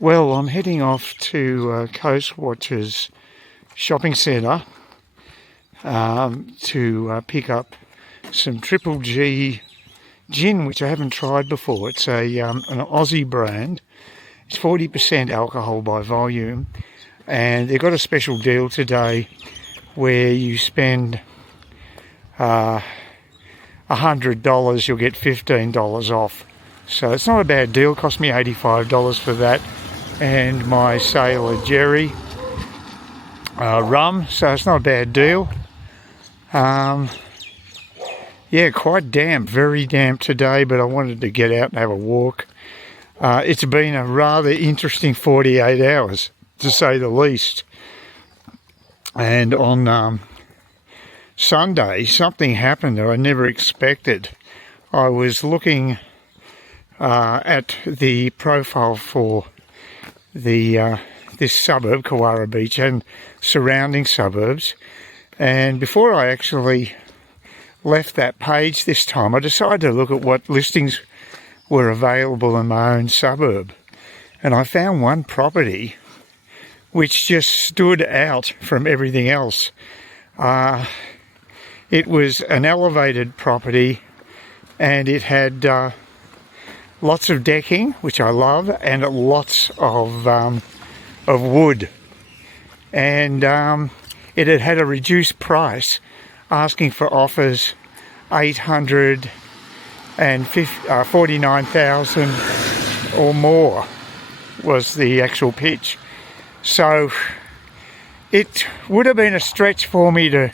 Well, I'm heading off to Coastwatch's shopping centre to pick up some Triple G gin, which I haven't tried before. It's an Aussie brand. It's 40% alcohol by volume, and they've got a special deal today where you spend $100, you'll get $15 off. So it's not a bad deal. It cost me $85 for that and my Sailor Jerry rum, so it's not a bad deal. Yeah, quite damp, very damp today, but I wanted to get out and have a walk. It's been a rather interesting 48 hours, to say the least. And on Sunday, something happened that I never expected. I was looking at the profile for this suburb, Kewarra Beach, and surrounding suburbs, and before I actually left that page this time, I decided to look at what listings were available in my own suburb, and I found one property which just stood out from everything else. It was an elevated property, and it had lots of decking, which I love, and lots of wood. And it had a reduced price, asking for offers $849,000 or more was the actual pitch. So it would have been a stretch for me to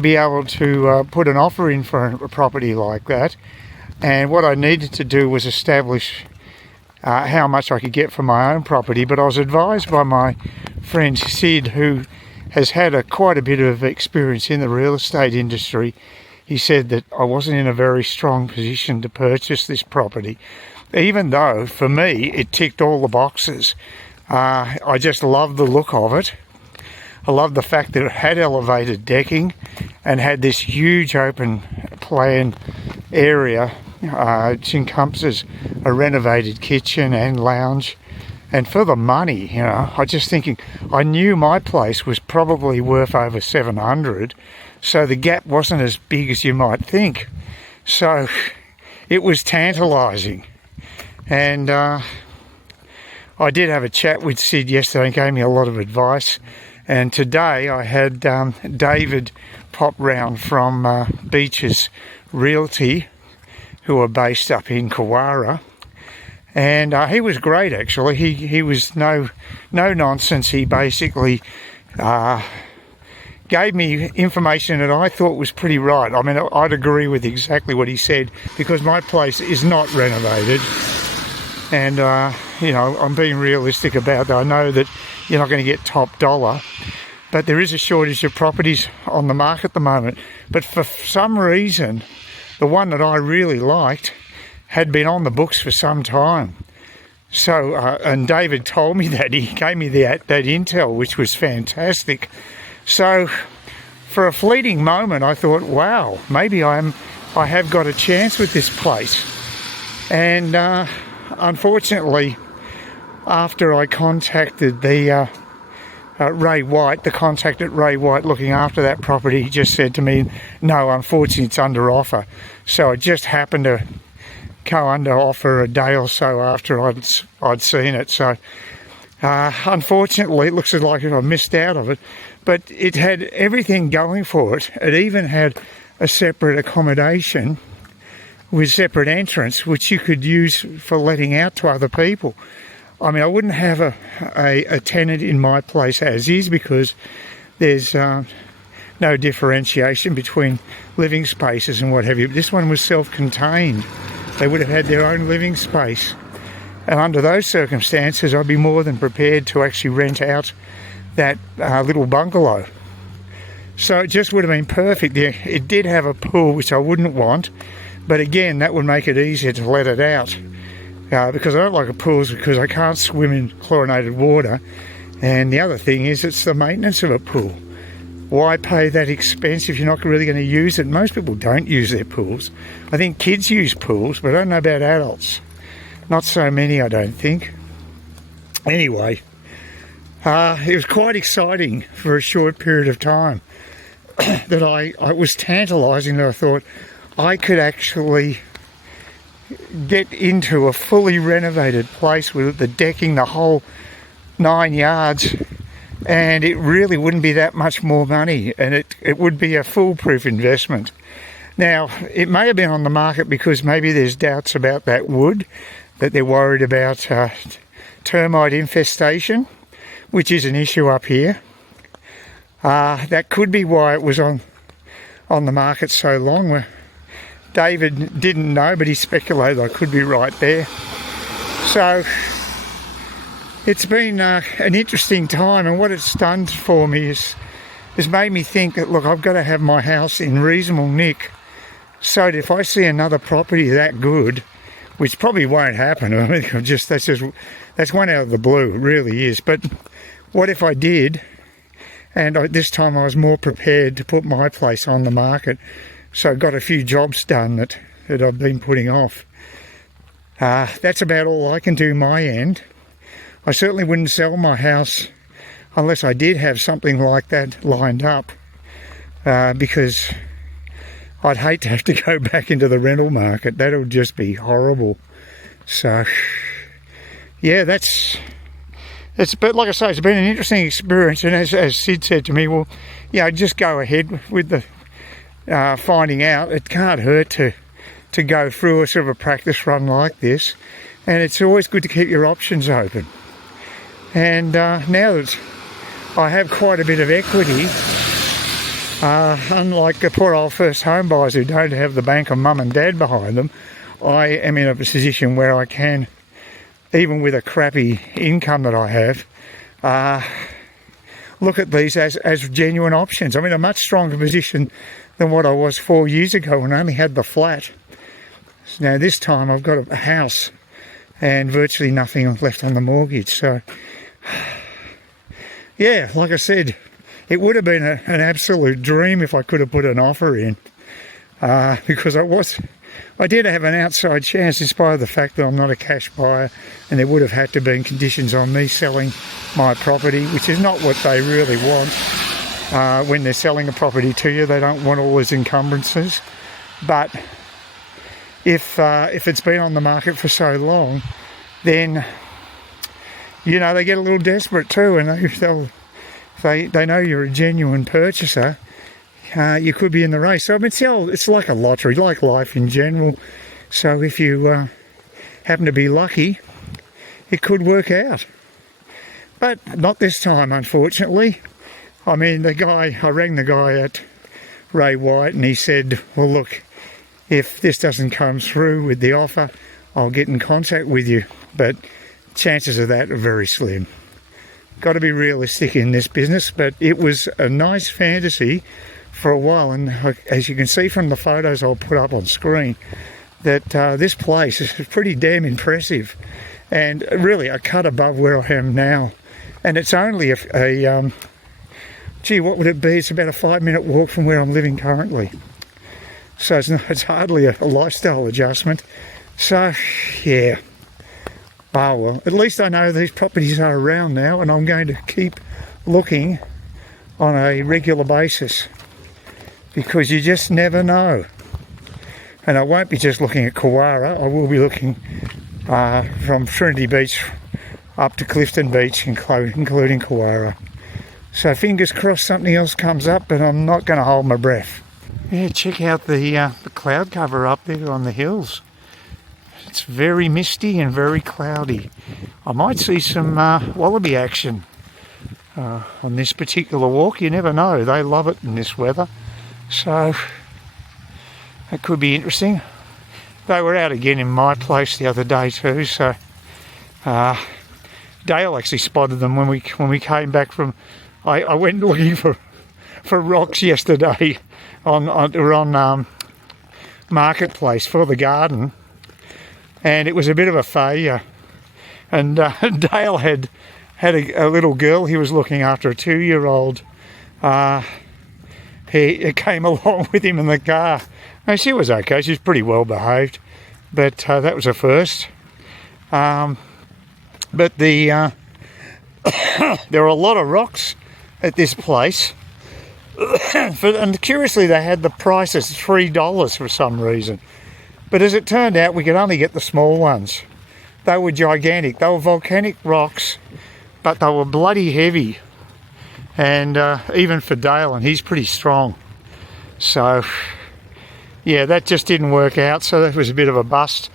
be able to put an offer in for a property like that. And what I needed to do was establish how much I could get for my own property. But I was advised by my friend Sid, who has had quite a bit of experience in the real estate industry. He said that I wasn't in a very strong position to purchase this property, even though for me it ticked all the boxes. I just loved the look of it. I loved the fact that it had elevated decking and had this huge open plan area. It encompasses a renovated kitchen and lounge, and for the money, I just thinking, I knew my place was probably worth over 700, so the gap wasn't as big as you might think. So it was tantalising, and I did have a chat with Sid yesterday and gave me a lot of advice. And today I had David pop round from Beach's Realty, who are based up in Kewarra, and he was great actually. He was no nonsense. He basically gave me information that I thought was pretty right. I mean, I'd agree with exactly what he said, because my place is not renovated, and I'm being realistic about that. I know that you're not going to get top dollar, but there is a shortage of properties on the market at the moment. But for some reason, the one that I really liked had been on the books for some time. So, and David told me that. He gave me that intel, which was fantastic. So, for a fleeting moment, I thought, wow, maybe I have got a chance with this place. And unfortunately, after I contacted the Ray White, the contact at Ray White looking after that property, he just said to me, no, unfortunately it's under offer. So it just happened to go under offer a day or so after I'd seen it. So unfortunately it looks like I missed out of it, but it had everything going for it. It even had a separate accommodation with separate entrance, which you could use for letting out to other people. I mean, I wouldn't have a tenant in my place as is, because there's no differentiation between living spaces and what have you. This one was self-contained. They would have had their own living space. And under those circumstances, I'd be more than prepared to actually rent out that little bungalow. So it just would have been perfect. It did have a pool, which I wouldn't want, but again, that would make it easier to let it out. Because I don't like a pool, because I can't swim in chlorinated water. And the other thing is, it's the maintenance of a pool. Why pay that expense if you're not really going to use it? Most people don't use their pools. I think kids use pools, but I don't know about adults. Not so many, I don't think. Anyway, it was quite exciting for a short period of time that I was tantalising that I thought I could actually get into a fully renovated place with the decking, the whole 9 yards, and it really wouldn't be that much more money, and it would be a foolproof investment. Now, it may have been on the market because maybe there's doubts about that wood, that they're worried about termite infestation, which is an issue up here. That could be why it was on the market so long. David didn't know, but he speculated I could be right there. So it's been an interesting time, and what it's done for me is made me think that, look, I've got to have my house in reasonable nick, so that if I see another property that good, which probably won't happen, I mean, that's one out of the blue, it really is. But what if I did, and this time I was more prepared to put my place on the market, so I got a few jobs done that I've been putting off. That's about all I can do my end. I certainly wouldn't sell my house unless I did have something like that lined up, because I'd hate to have to go back into the rental market. That would just be horrible. So, yeah, but like I say, it's been an interesting experience, and as Sid said to me, well, yeah, just go ahead with the finding out. It can't hurt to go through a sort of a practice run like this, and it's always good to keep your options open. And now that I have quite a bit of equity, unlike the poor old first home buyers who don't have the bank of mum and dad behind them, I am in a position where I can, even with a crappy income that I have, look at these as genuine options. I'm in a much stronger position than what I was 4 years ago when I only had the flat. Now this time I've got a house and virtually nothing left on the mortgage. So, yeah, like I said, it would have been an absolute dream if I could have put an offer in, because I did have an outside chance, in spite of the fact that I'm not a cash buyer, and there would have had to be conditions on me selling my property, which is not what they really want. When they're selling a property to you, they don't want all those encumbrances. But if it's been on the market for so long, then, you know, they get a little desperate too, and they know you're a genuine purchaser. You could be in the race. So I mean, it's like a lottery, like life in general. So if you happen to be lucky, it could work out. But not this time, unfortunately. I mean, I rang the guy at Ray White, and he said, well, look, if this doesn't come through with the offer, I'll get in contact with you. But chances of that are very slim. Got to be realistic in this business, but it was a nice fantasy for a while, and as you can see from the photos I'll put up on screen, that this place is pretty damn impressive, and really a cut above where I am now. And it's only gee, what would it be? It's about a 5-minute walk from where I'm living currently. So it's hardly a lifestyle adjustment. So, yeah. Oh, well, at least I know these properties are around now, and I'm going to keep looking on a regular basis, because you just never know. And I won't be just looking at Kewarra, I will be looking from Trinity Beach up to Clifton Beach, including Kewarra. So fingers crossed something else comes up, but I'm not going to hold my breath. Yeah, check out the cloud cover up there on the hills. It's very misty and very cloudy. I might see some wallaby action on this particular walk. You never know, they love it in this weather. So that could be interesting. They were out again in my place the other day too, so Dale actually spotted them when we came back from. I went looking for rocks yesterday on Marketplace for the garden, and it was a bit of a failure. And Dale had a little girl he was looking after, a 2-year-old. He came along with him in the car. And she was okay, she's pretty well behaved, but that was a first. But the there are a lot of rocks at this place. And curiously, they had the price as $3 for some reason. But as it turned out, we could only get the small ones. They were gigantic. They were volcanic rocks, but they were bloody heavy. And even for Dale, and he's pretty strong. So, yeah, that just didn't work out. So that was a bit of a bust.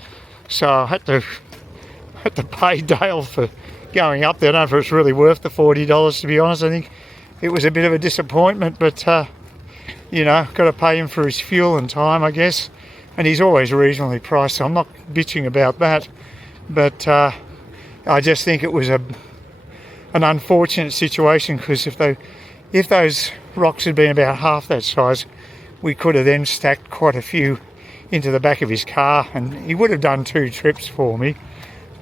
So I had to pay Dale for going up there. I don't know if it was really worth the $40, to be honest. I think it was a bit of a disappointment, but you know, got to pay him for his fuel and time, I guess. And he's always reasonably priced, so I'm not bitching about that. But I just think it was an unfortunate situation, because if those rocks had been about half that size, we could have then stacked quite a few into the back of his car, and he would have done 2 trips for me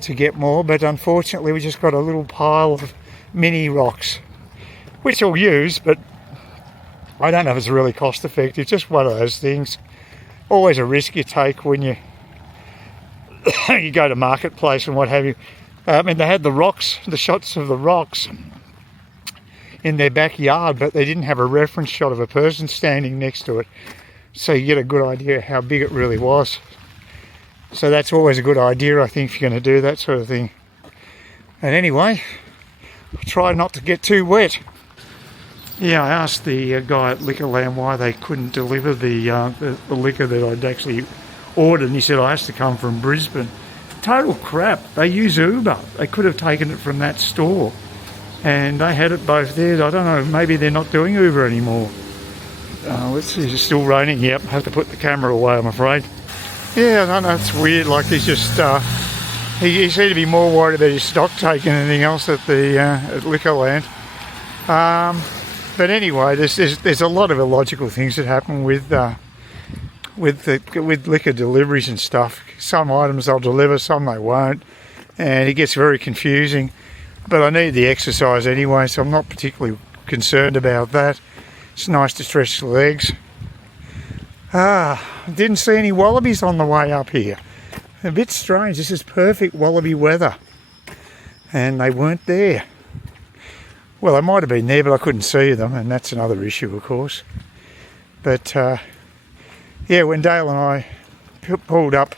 to get more. But unfortunately, we just got a little pile of mini rocks, which I'll use, but I don't know if it's really cost effective. Just one of those things. Always a risk you take when you you go to marketplace and what have you. I mean, they had the rocks, the shots of the rocks in their backyard, but they didn't have a reference shot of a person standing next to it, so you get a good idea how big it really was. So that's always a good idea, I think, if you're going to do that sort of thing. And anyway, try not to get too wet. Yeah, I asked the guy at Liquorland why they couldn't deliver the liquor that I'd actually ordered, and he said, "I has to come from Brisbane." Total crap. They use Uber. They could have taken it from that store, and they had it both there. I don't know, maybe they're not doing Uber anymore. Let's see, it's still raining. Yep, I have to put the camera away, I'm afraid. Yeah, I don't know, it's weird. Like, he's just he seemed to be more worried about his stock take than anything else at the at Liquorland. But anyway, there's a lot of illogical things that happen with liquor deliveries and stuff. Some items they'll deliver, some they won't, and it gets very confusing. But I need the exercise anyway, so I'm not particularly concerned about that. It's nice to stretch the legs. Didn't see any wallabies on the way up here. A bit strange. This is perfect wallaby weather, and they weren't there. Well, they might have been there, but I couldn't see them, and that's another issue, of course. But yeah, when Dale and I pulled up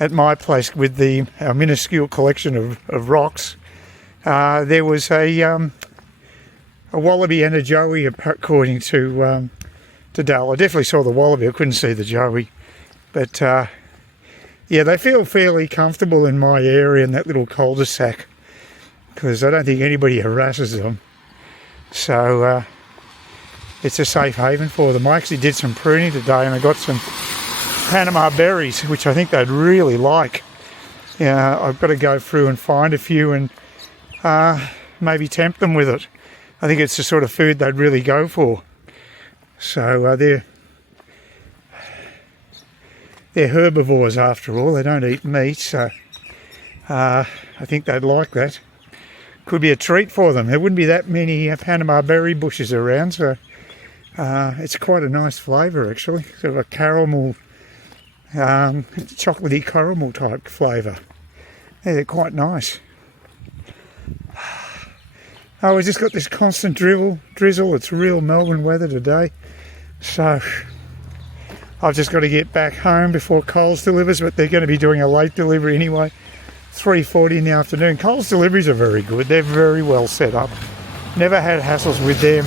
at my place with our minuscule collection of rocks, there was a wallaby and a joey, according to Dale. I definitely saw the wallaby, I couldn't see the joey. But yeah, they feel fairly comfortable in my area, in that little cul-de-sac, because I don't think anybody harasses them. So it's a safe haven for them. I actually did some pruning today, and I got some Panama berries, which I think they'd really like. Yeah, I've got to go through and find a few and maybe tempt them with it. I think it's the sort of food they'd really go for. So they're herbivores after all. They don't eat meat, so I think they'd like that. Could be a treat for them. There wouldn't be that many Panama berry bushes around, so it's quite a nice flavour actually. Sort of a caramel, chocolatey caramel type flavour. Yeah, they're quite nice. Oh, we've just got this constant drizzle. It's real Melbourne weather today. So I've just got to get back home before Coles delivers, but they're going to be doing a late delivery anyway. 3:40 in the afternoon. Coles deliveries are very good. They're very well set up. Never had hassles with them.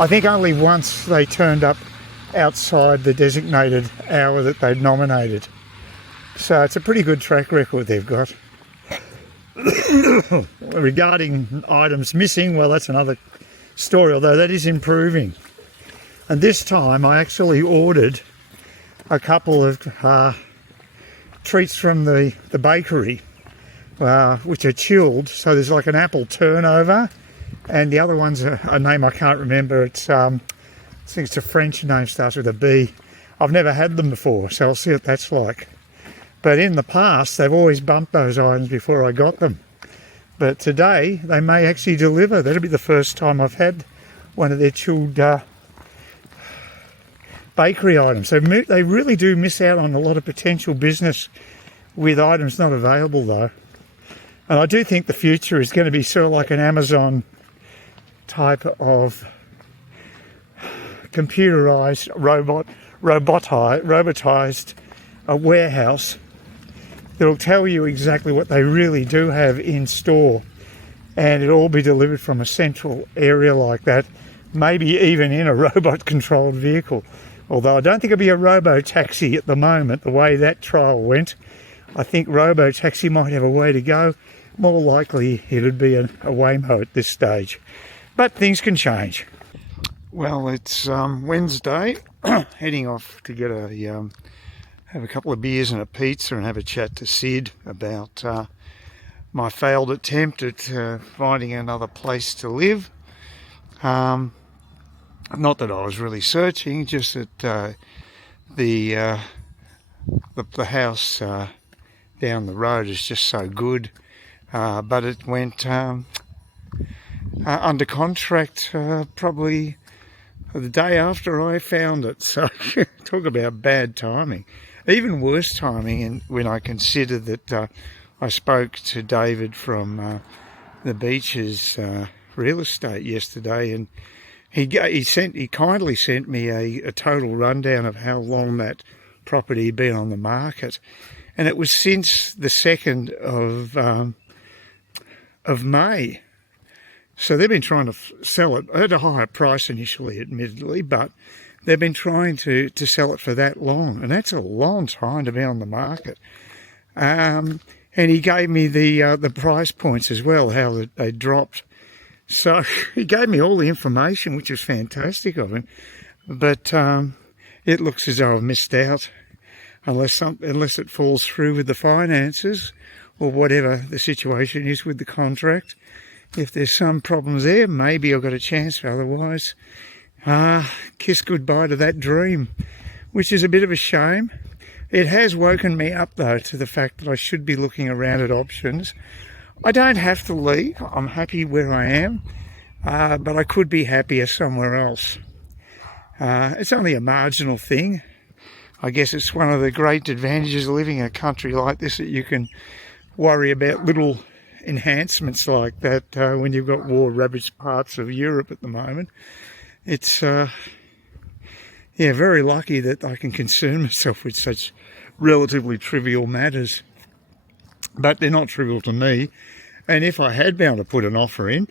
I think only once they turned up outside the designated hour that they'd nominated. So it's a pretty good track record they've got. Regarding items missing, well, that's another story, although that is improving. And this time I actually ordered a couple of treats from the bakery, which are chilled. So there's like an apple turnover, and the other one's a name I can't remember. It's I think it's a French name, starts with a B. I've never had them before, so I'll see what that's like. But in the past, they've always bumped those items before I got them. But today, they may actually deliver. That'll be the first time I've had one of their chilled bakery items. They really do miss out on a lot of potential business with items not available, though. And I do think the future is going to be sort of like an Amazon type of computerized, robotized warehouse that'll tell you exactly what they really do have in store, and it'll all be delivered from a central area like that, maybe even in a robot-controlled vehicle. Although I don't think it'll be a robo-taxi at the moment, the way that trial went. I think robo-taxi might have a way to go. More likely it'd be a Waymo at this stage. But things can change. Well, it's Wednesday, heading off to get have a couple of beers and a pizza and have a chat to Sid about my failed attempt at finding another place to live. Not that I was really searching, just that the house down the road is just so good. But it went under contract probably the day after I found it. So talk about bad timing. Even worse timing when I consider that I spoke to David from the Beach's real estate yesterday, and he kindly sent me a total rundown of how long that property had been on the market, and it was since the 2nd of May. So they've been trying to sell it at a higher price initially, admittedly, but they've been trying to sell it for that long, and that's a long time to be on the market. And he gave me the price points as well, how they dropped. So he gave me all the information, which was fantastic of him. But it looks as though I've missed out, unless it falls through with the finances or whatever the situation is with the contract. If there's some problems there, maybe I've got a chance. Otherwise, kiss goodbye to that dream, which is a bit of a shame. It has woken me up, though, to the fact that I should be looking around at options. I don't have to leave. I'm happy where I am, but I could be happier somewhere else. It's only a marginal thing. I guess it's one of the great advantages of living in a country like this, that you can worry about little enhancements like that when you've got war-ravaged parts of Europe at the moment. It's very lucky that I can concern myself with such relatively trivial matters, but they're not trivial to me. And if I had been able to put an offer in,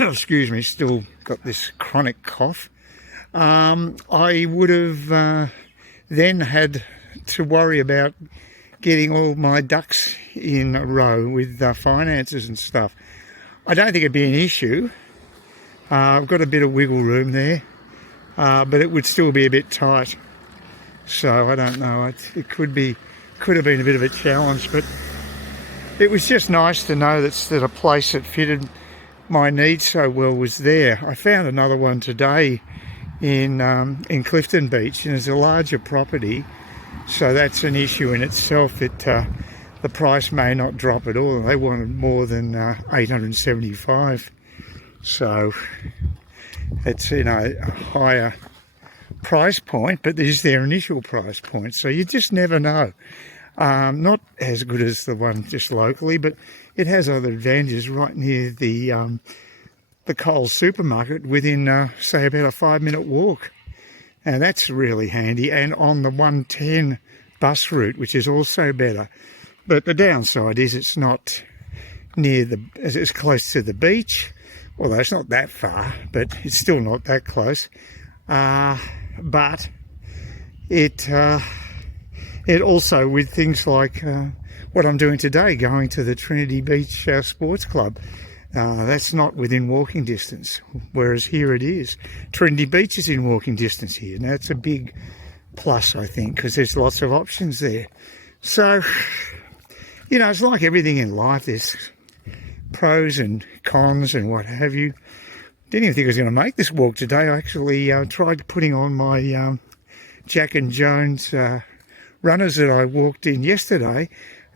excuse me, still got this chronic cough, I would have then had to worry about getting all my ducks in a row with finances and stuff. I don't think it'd be an issue. I've got a bit of wiggle room there, but it would still be a bit tight. So I don't know. It could have been a bit of a challenge, but it was just nice to know that a place that fitted my needs so well was there. I found another one today in Clifton Beach, and it's a larger property, so that's an issue in itself. The price may not drop at all. They wanted more than $875, so it's a higher price point, but there's their initial price point, so you just never know. Not as good as the one just locally, but it has other advantages right near the Coles supermarket within, say, about a 5-minute walk. And that's really handy, and on the 110 bus route, which is also better. But the downside is it's not it's close to the beach, although it's not that far, but it's still not that close. But it also, with things like what I'm doing today, going to the Trinity Beach Sports Club, that's not within walking distance, whereas here it is. Trinity Beach is in walking distance here. Now, that's a big plus, I think, because there's lots of options there. So, it's like everything in life. There's pros and cons and what have you. Didn't even think I was going to make this walk today. I actually tried putting on my Jack and Jones runners that I walked in yesterday,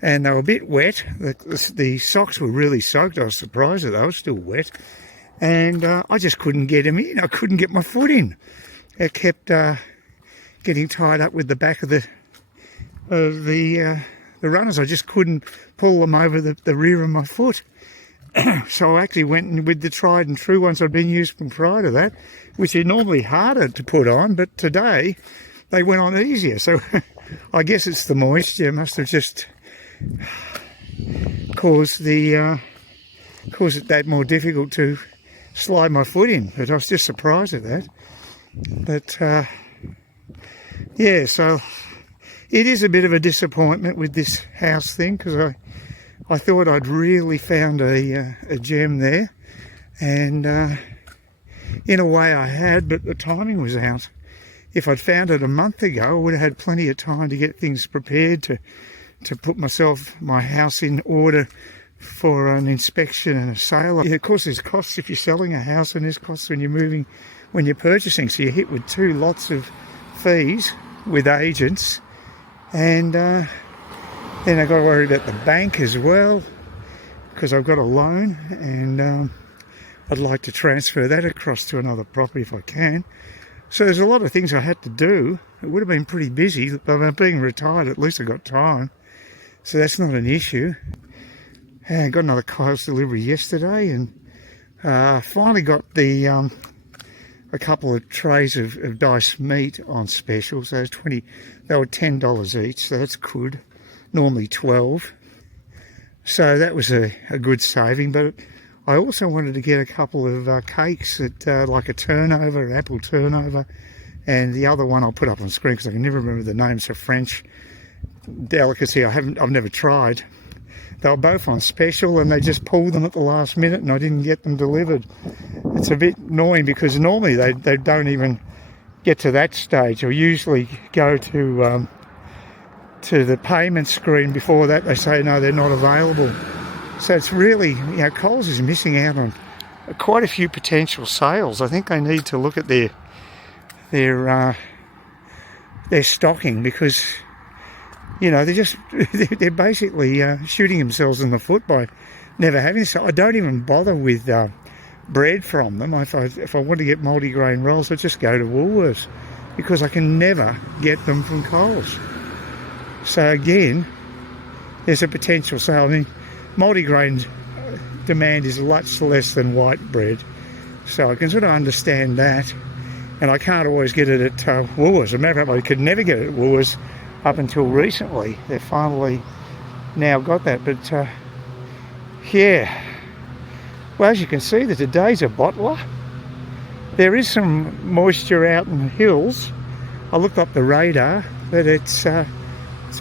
and they were a bit wet. The socks were really soaked. I was surprised that they were still wet, and I just couldn't get them in. I couldn't get my foot in. It kept getting tied up with the back of the the runners. I just couldn't pull them over the rear of my foot. So I actually went with the tried and true ones I'd been using prior to that, which are normally harder to put on, but today they went on easier. So I guess it's the moisture. It must have just caused it that more difficult to slide my foot in. But I was just surprised at that. But yeah, so it is a bit of a disappointment with this house thing, because I thought I'd really found a gem there, and in a way I had, but the timing was out. If I'd found it a month ago, I would have had plenty of time to get things prepared, to put my house in order for an inspection and a sale. Yeah, of course there's costs if you're selling a house, and there's costs when you're purchasing, so you're hit with two lots of fees with agents, and then I've got to worry about the bank as well, because I've got a loan, and I'd like to transfer that across to another property if I can. So there's a lot of things I had to do. It would have been pretty busy, but being retired, at least I got time, so that's not an issue. I got another Kyle's delivery yesterday, and finally got the a couple of trays of diced meat on special. So they were $10 each, so that's good. Normally 12. So that was a good saving. But I also wanted to get a couple of cakes at like a turnover, an apple turnover, and the other one I'll put up on screen because I can never remember the name. It's a French delicacy I've never tried. They were both on special, and they just pulled them at the last minute, and I didn't get them delivered. It's a bit annoying because normally they don't even get to that stage. Or usually go to the payment screen before that. They say no, they're not available. So it's really, Coles is missing out on quite a few potential sales. I think they need to look at their stocking, because they're basically shooting themselves in the foot by never having. So I don't even bother with bread from them. If I want to get multigrain rolls, I just go to Woolworths, because I can never get them from Coles. So again, there's a potential sale. I mean, multigrain demand is much less than white bread, so I can sort of understand that. And I can't always get it at Woolworths. As a matter of fact, I could never get it at Woolworths up until recently. They've finally now got that. But yeah, well, as you can see, today's a bottler. There is some moisture out in the hills. I looked up the radar, but it's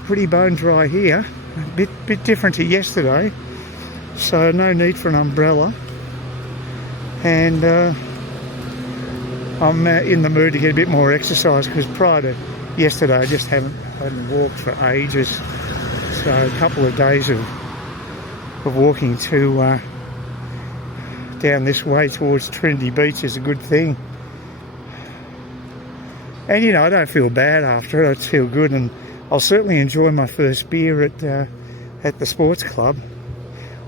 pretty bone dry here. A bit different to yesterday, so no need for an umbrella. And I'm in the mood to get a bit more exercise, because prior to yesterday I just hadn't walked for ages. So a couple of days of walking down this way towards Trinity Beach is a good thing. And I don't feel bad after it. I feel good, and I'll certainly enjoy my first beer at the sports club.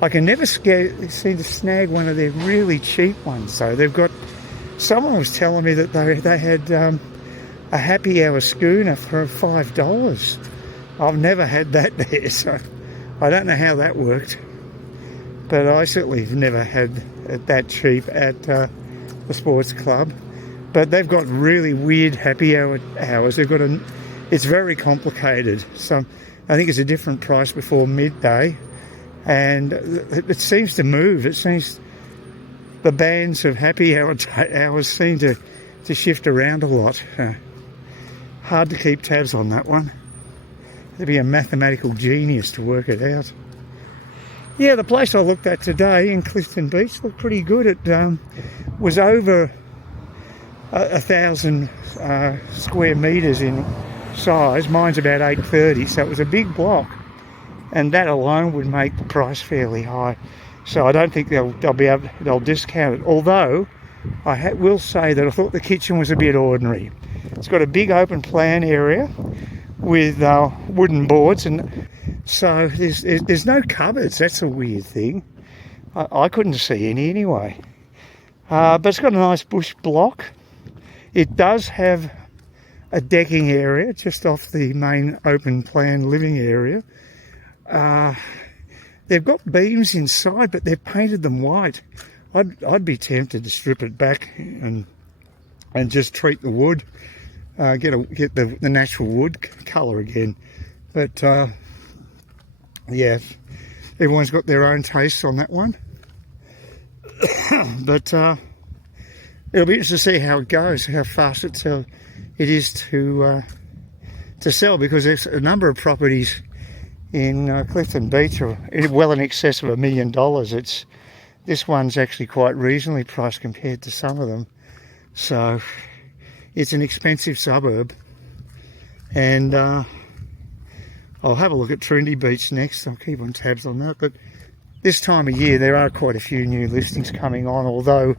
I can never seem to snag one of their really cheap ones, though. They've got. Someone was telling me that they had a happy hour schooner for $5. I've never had that there, so I don't know how that worked. But I certainly have never had it that cheap at the sports club. But they've got really weird happy hours. They've got it's very complicated. So I think it's a different price before midday, and it seems to move. It seems the bands of happy hours seem to shift around a lot. Hard to keep tabs on that one. There'd be a mathematical genius to work it out. Yeah, the place I looked at today in Clifton Beach looked pretty good. It was over 1,000 square metres in size. Mine's about 830, so it was a big block, and that alone would make the price fairly high. So I don't think they'll discount it. Although I will say that I thought the kitchen was a bit ordinary. It's got a big open plan area with wooden boards, and so there's no cupboards. That's a weird thing. I couldn't see any anyway. But it's got a nice bush block. It does have a decking area just off the main open plan living area. they've got beams inside, but they've painted them white. I'd be tempted to strip it back and just treat the wood, get the natural wood colour again. But yeah, everyone's got their own taste on that one. But it'll be interesting to see how it goes, how fast it is to sell, because there's a number of properties in Clifton Beach are well in excess of $1 million. This one's actually quite reasonably priced compared to some of them. So it's an expensive suburb. And I'll have a look at Trinity Beach next. I'll keep on tabs on that. But this time of year, there are quite a few new listings coming on, although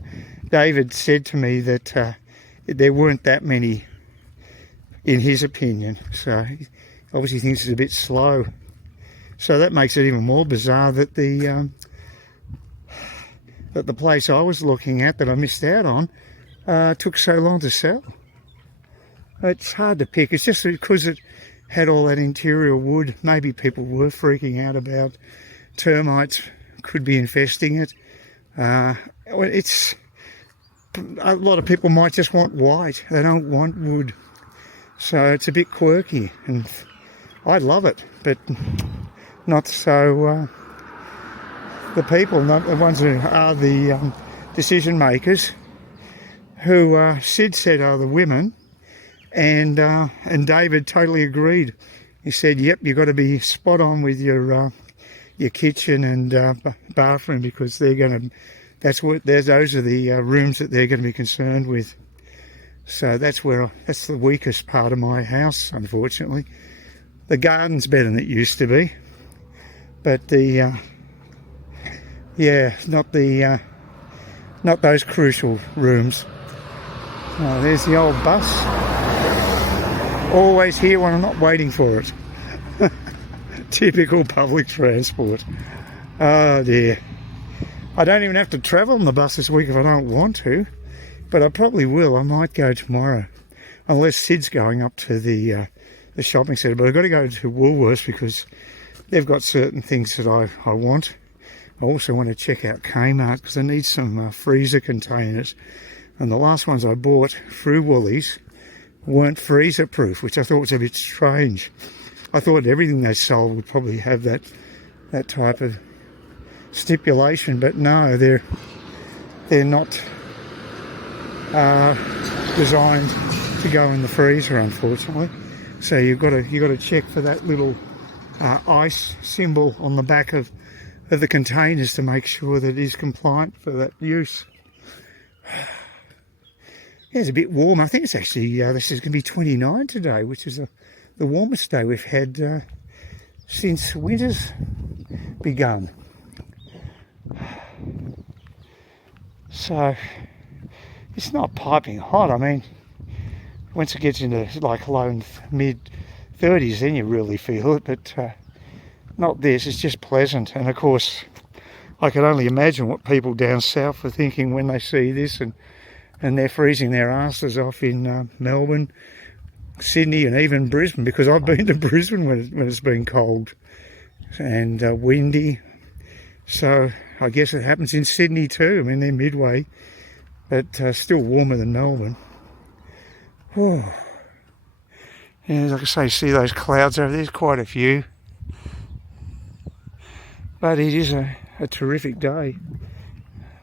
David said to me that there weren't that many in his opinion. So he obviously thinks it's a bit slow. So that makes it even more bizarre that the place I was looking at that I missed out on took so long to sell. It's hard to pick. It's just because it had all that interior wood. Maybe people were freaking out about termites could be infesting it. It's a lot of people might just want white. They don't want wood. So it's a bit quirky, and I love it, but not so the people, not the ones who are the decision makers, who Sid said are the women, and David totally agreed. He said, "Yep, you've got to be spot on with your kitchen and bathroom, because they're going to. Those are the rooms that they're going to be concerned with." So that's the weakest part of my house, unfortunately. The garden's better than it used to be, but not those crucial rooms. Oh, there's the old bus. Always here when I'm not waiting for it. Typical public transport. Oh dear. I don't even have to travel on the bus this week if I don't want to, but I probably will. I might go tomorrow, unless Sid's going up to the shopping centre. But I've got to go to Woolworths because they've got certain things that I want. I also want to check out Kmart because I need some freezer containers. And the last ones I bought through Woolies weren't freezer proof, which I thought was a bit strange. I thought everything they sold would probably have that type of stipulation, but no, they're not designed to go in the freezer, unfortunately. So you've got to check for that little ice symbol on the back of the containers to make sure that it is compliant for that use. Yeah, it's a bit warm. I think it's actually this is going to be 29 today, which is the warmest day we've had since winter's begun. So it's not piping hot. I mean, once it gets into like low and mid 30s, then you really feel it, but not this. It's just pleasant. And of course, I can only imagine what people down south are thinking when they see this, and they're freezing their asses off in Melbourne, Sydney, and even Brisbane, because I've been to Brisbane when it's been cold and windy. So I guess it happens in Sydney too. I mean, they're midway, but still warmer than Melbourne. Whew. And like I say, see those clouds over there? There's quite a few. But it is a terrific day.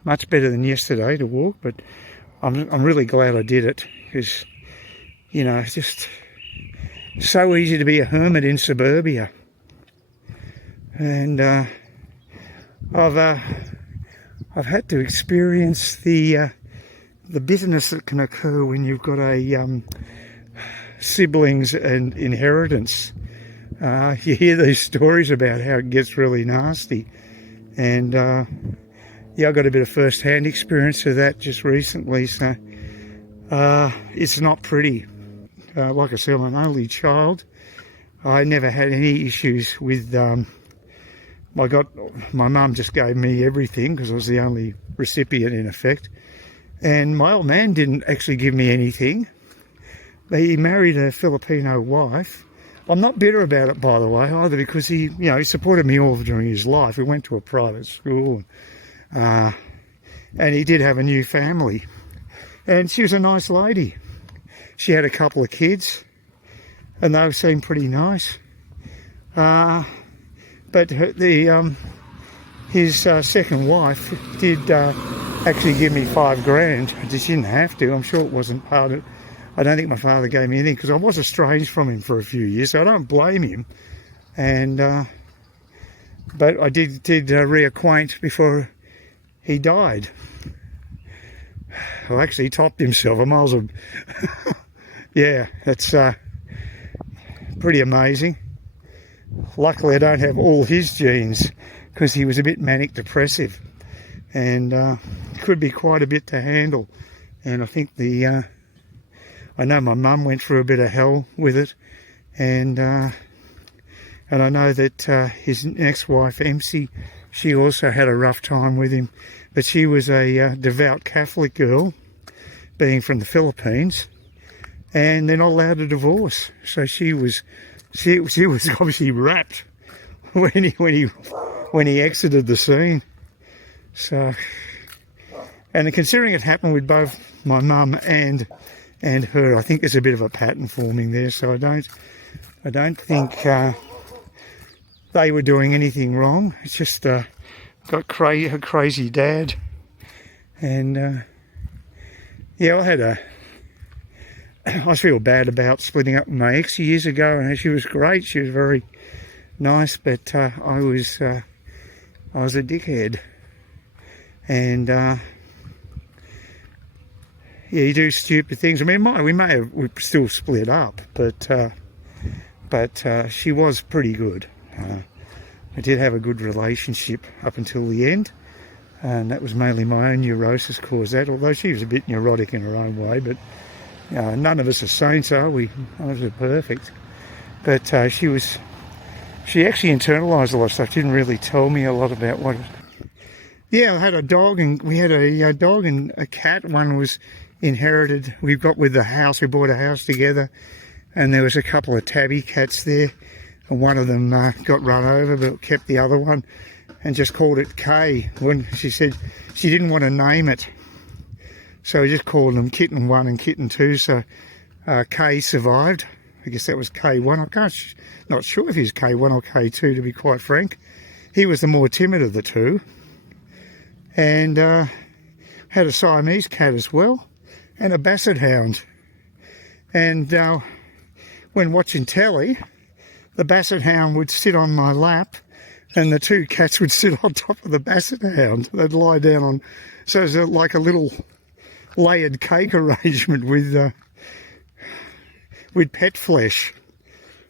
Much better than yesterday to walk, but I'm really glad I did it, because, you know, it's just so easy to be a hermit in suburbia. And I've had to experience the bitterness that can occur when you've got a siblings and inheritance. You hear these stories about how it gets really nasty, and yeah, I got a bit of first-hand experience of that just recently. So it's not pretty. Like I said, I'm an only child. I never had any issues with. My mum just gave me everything because I was the only recipient in effect, and my old man didn't actually give me anything. He married a Filipino wife. I'm not bitter about it, by the way, either, because he supported me all during his life. We went to a private school, and he did have a new family, and she was a nice lady. She had a couple of kids, and they seemed pretty nice. But his second wife did actually give me $5,000. She didn't have to. I'm sure it wasn't part of. I don't think my father gave me anything because I was estranged from him for a few years, so I don't blame him. And but I did reacquaint before he died. Well, actually, he topped himself. I might as well. Yeah, that's pretty amazing. Luckily, I don't have all his genes because he was a bit manic depressive, and could be quite a bit to handle. And I think I know my mum went through a bit of hell with it, and I know that his ex-wife, MC, she also had a rough time with him, but she was a devout Catholic girl, being from the Philippines, and they're not allowed to divorce. So she was obviously wrapped when he exited the scene. So, and considering it happened with both my mum and her, I think there's a bit of a pattern forming there. So I don't think they were doing anything wrong. It's just got a crazy dad, and yeah, I feel bad about splitting up with my ex years ago, and she was great. She was very nice, but I was a dickhead, and yeah, you do stupid things. I mean, we still split up, but she was pretty good. I did have a good relationship up until the end, and that was mainly my own neurosis caused that, although she was a bit neurotic in her own way, but none of us are saints, are we? None of us are perfect. But she actually internalised a lot of stuff. Didn't really tell me a lot about what. Yeah, I had a dog, and we had a dog and a cat. One was inherited. We got with the house. We bought a house together, and there was a couple of tabby cats there. And one of them got run over, but kept the other one, and just called it K. When she said she didn't want to name it, so we just called them Kitten 1 and Kitten 2. So K survived. I guess that was K1. Not sure if he was K1 or K2, to be quite frank. He was the more timid of the two. And had a Siamese cat as well, and a basset hound. And when watching telly, the basset hound would sit on my lap, and the two cats would sit on top of the basset hound. They'd lie down on. So it was like a little layered cake arrangement with pet flesh.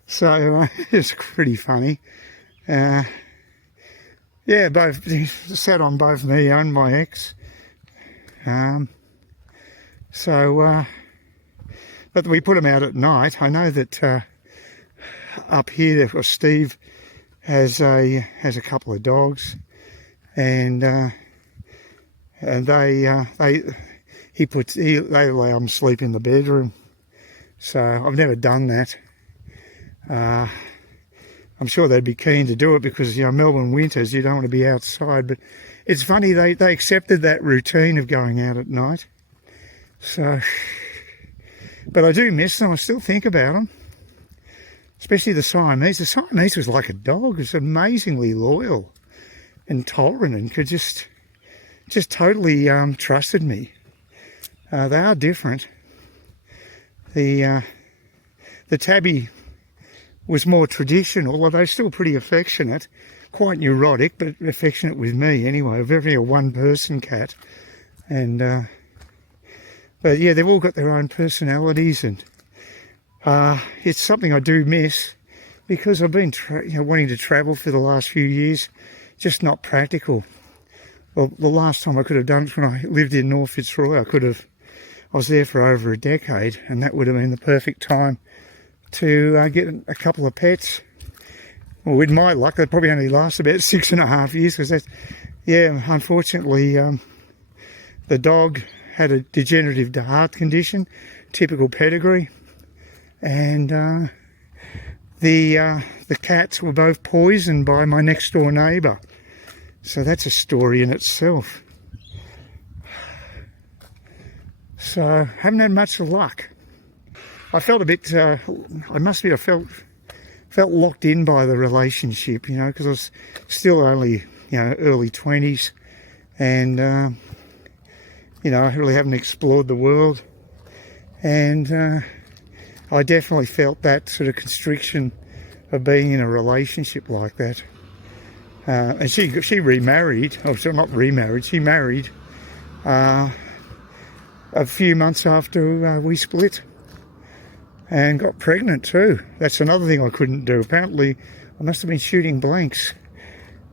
So it's pretty funny. Yeah, both sat on both me and my ex. But we put them out at night. I know that up here, Steve has a couple of dogs, and they allow them to sleep in the bedroom. So I've never done that. I'm sure they'd be keen to do it because, Melbourne winters, you don't want to be outside. But it's funny, they accepted that routine of going out at night. So, but I do miss them. I still think about them, especially the Siamese. The Siamese was like a dog. It was amazingly loyal and tolerant, and could just totally trusted me. They are different. The tabby was more traditional, although still pretty affectionate, quite neurotic, but affectionate with me anyway. Very a one-person cat, and but yeah, they've all got their own personalities, and it's something I do miss because I've been wanting to travel for the last few years, just not practical. Well, the last time I could have done it when I lived in North Fitzroy, I was there for over a decade, and that would have been the perfect time to get a couple of pets. Well, with my luck, they'd probably only last about 6.5 years, because unfortunately, the dog had a degenerative heart condition, typical pedigree, and the cats were both poisoned by my next door neighbour. So that's a story in itself. So haven't had much luck. I felt a bit, I felt locked in by the relationship, you know, because I was still only, you know, early 20s, and, you know, I really haven't explored the world, and I definitely felt that sort of constriction of being in a relationship like that. And she remarried, oh, so not remarried, she married a few months after we split, and got pregnant too. That's another thing I couldn't do. Apparently I must have been shooting blanks,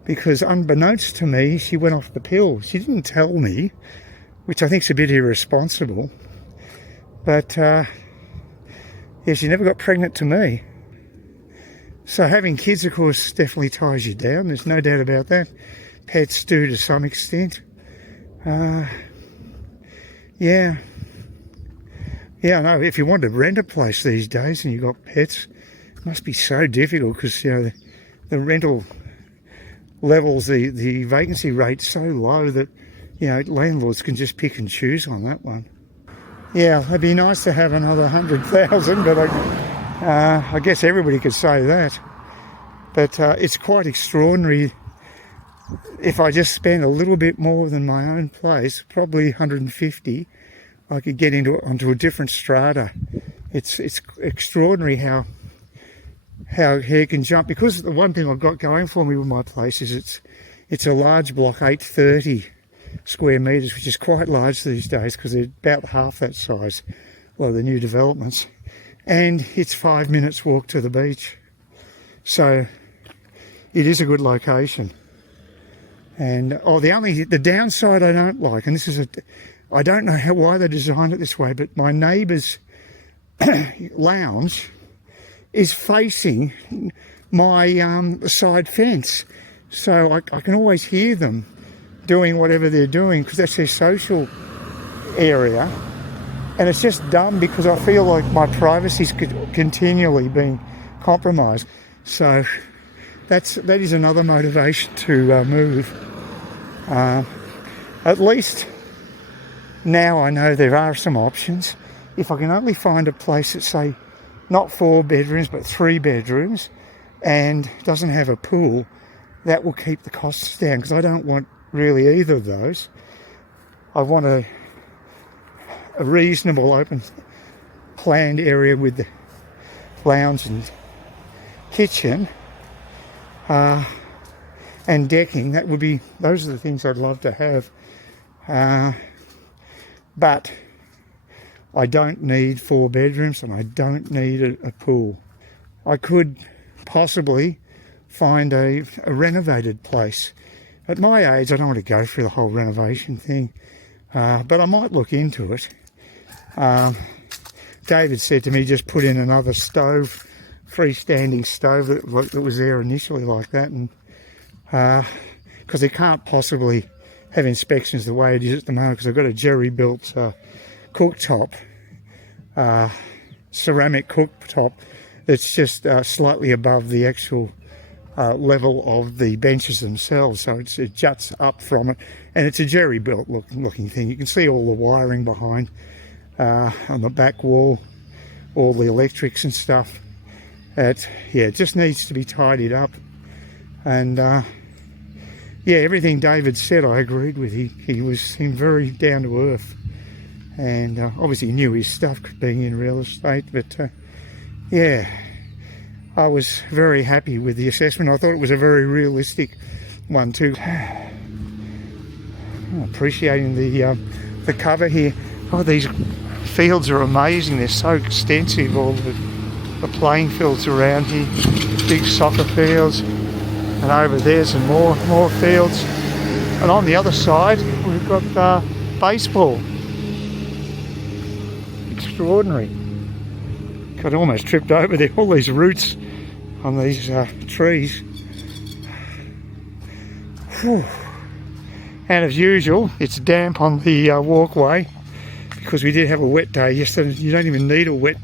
because unbeknownst to me, she went off the pill. She didn't tell me, which I think is a bit irresponsible, but yeah, she never got pregnant to me. So having kids, of course, definitely ties you down. There's no doubt about that. Pets do to some extent. Yeah, I know. If you want to rent a place these days and you've got pets, it must be so difficult, because, you know, the rental levels, the vacancy rate's so low that, you know, landlords can just pick and choose on that one. Yeah, it'd be nice to have another 100,000, but I guess everybody could say that. But it's quite extraordinary. If I just spend a little bit more than my own place, probably 150, I could get onto a different strata. It's extraordinary how hair can jump, because the one thing I've got going for me with my place is it's a large block, 830 square metres, which is quite large these days, because they're about half that size, a lot of the new developments, and it's 5 minutes walk to the beach, so it is a good location. And the downside I don't like, and this is I don't know why they designed it this way, but my neighbour's lounge is facing my side fence, so I can always hear them doing whatever they're doing, because that's their social area, and it's just dumb, because I feel like my privacy's continually being compromised. So that is another motivation to move. At least now I know there are some options. If I can only find a place that's, say, not 4 bedrooms but 3 bedrooms and doesn't have a pool, that will keep the costs down, because I don't want really either of those. I want a reasonable open planned area with the lounge and kitchen and decking. Those are the things I'd love to have, but I don't need 4 bedrooms and I don't need a pool. I could possibly find a renovated place. At my age, I don't want to go through the whole renovation thing, but I might look into it. David said to me, just put in another stove, freestanding stove that was there initially like that, and because they can't possibly have inspections the way it is at the moment, because I've got a jerry-built cooktop, ceramic cooktop, that's just slightly above the actual level of the benches themselves, so it juts up from it, and it's a jerry-built looking thing. You can see all the wiring behind on the back wall, all the electrics and stuff. It just needs to be tidied up, and yeah, everything David said I agreed with. He seemed very down to earth, and obviously knew his stuff being in real estate, but yeah, I was very happy with the assessment. I thought it was a very realistic one too. I'm appreciating the cover here. Oh, these fields are amazing. They're so extensive, all the playing fields around here, big soccer fields, and over there's some more fields, and on the other side we've got baseball. Extraordinary. Got almost tripped over there, all these roots on these trees. Whew. And as usual, it's damp on the walkway, because we did have a wet day yesterday. You don't even need a wet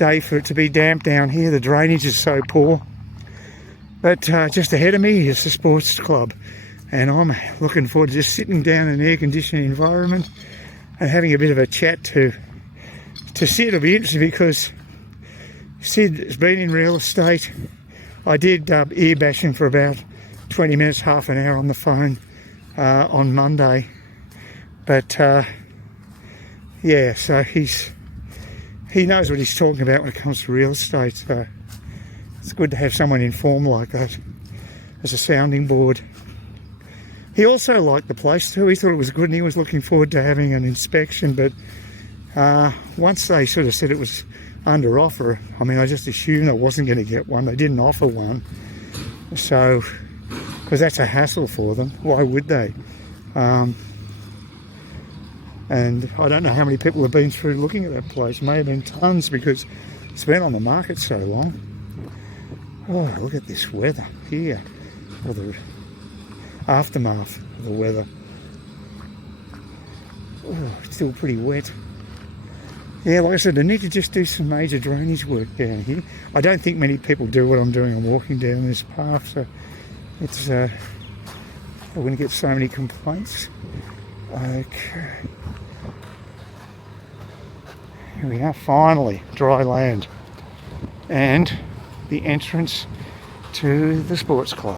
day for it to be damp down here. The drainage is so poor. But just ahead of me is the sports club, and I'm looking forward to just sitting down in an air-conditioned environment and having a bit of a chat to Sid. It'll be interesting because Sid has been in real estate. I did ear bash him for about 20 minutes, half an hour on the phone on Monday. But yeah, so he knows what he's talking about when it comes to real estate. So it's good to have someone informed like that as a sounding board. He also liked the place too. He thought it was good and he was looking forward to having an inspection. But once they sort of said it was under offer, I mean, I just assumed I wasn't going to get one. They didn't offer one. So, because that's a hassle for them. Why would they? And I don't know how many people have been through looking at that place. May have been tons because it's been on the market so long. Oh, look at this weather here. Or the aftermath of the weather. Oh, it's still pretty wet. Yeah, like I said, I need to just do some major drainage work down here. I don't think many people do what I'm doing. I'm walking down this path, so it's we're going to get so many complaints. Okay. Here we are, finally, dry land. And the entrance to the sports club.